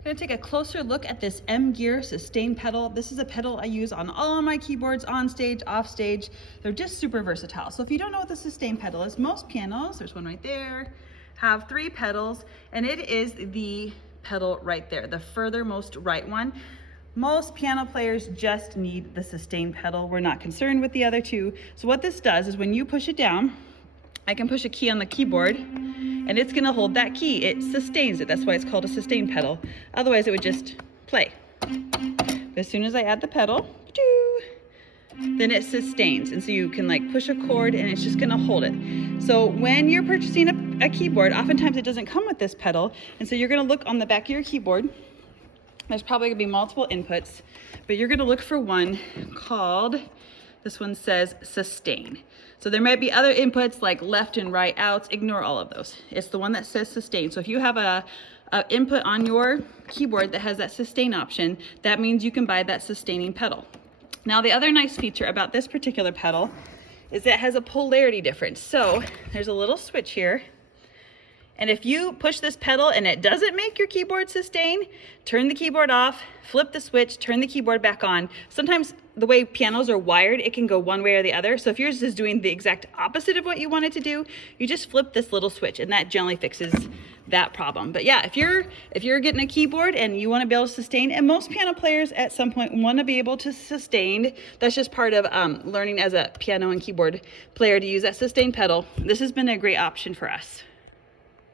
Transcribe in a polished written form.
I'm going to take a closer look at this M Gear sustain pedal. This is a pedal I use on all my keyboards, on stage, off stage. They're just super versatile. So if you don't know what the sustain pedal is, most pianos, there's one right there, have 3 pedals, and it is the pedal right there, the furthermost right one. Most piano players just need the sustain pedal. We're not concerned with the other 2. So what this does is when you push it down, I can push a key on the keyboard and it's gonna hold that key. It sustains it. That's why it's called a sustain pedal. Otherwise it would just play. But as soon as I add the pedal, then it sustains. And so you can like push a chord and it's just gonna hold it. So when you're purchasing a keyboard, oftentimes it doesn't come with this pedal. And so you're gonna look on the back of your keyboard. There's probably gonna be multiple inputs, but you're gonna look for one called, this one says sustain. So there might be other inputs like left and right outs. Ignore all of those. It's the one that says sustain. So if you have a input on your keyboard that has that sustain option, that means you can buy that sustaining pedal. Now the other nice feature about this particular pedal is that it has a polarity difference. So there's a little switch here. And if you push this pedal and it doesn't make your keyboard sustain, turn the keyboard off, flip the switch, turn the keyboard back on. Sometimes the way pianos are wired, it can go one way or the other. So if yours is doing the exact opposite of what you want it to do, you just flip this little switch and that generally fixes that problem. But yeah, if you're getting a keyboard and you want to be able to sustain, and most piano players at some point want to be able to sustain, that's just part of learning as a piano and keyboard player to use that sustain pedal. This has been a great option for us.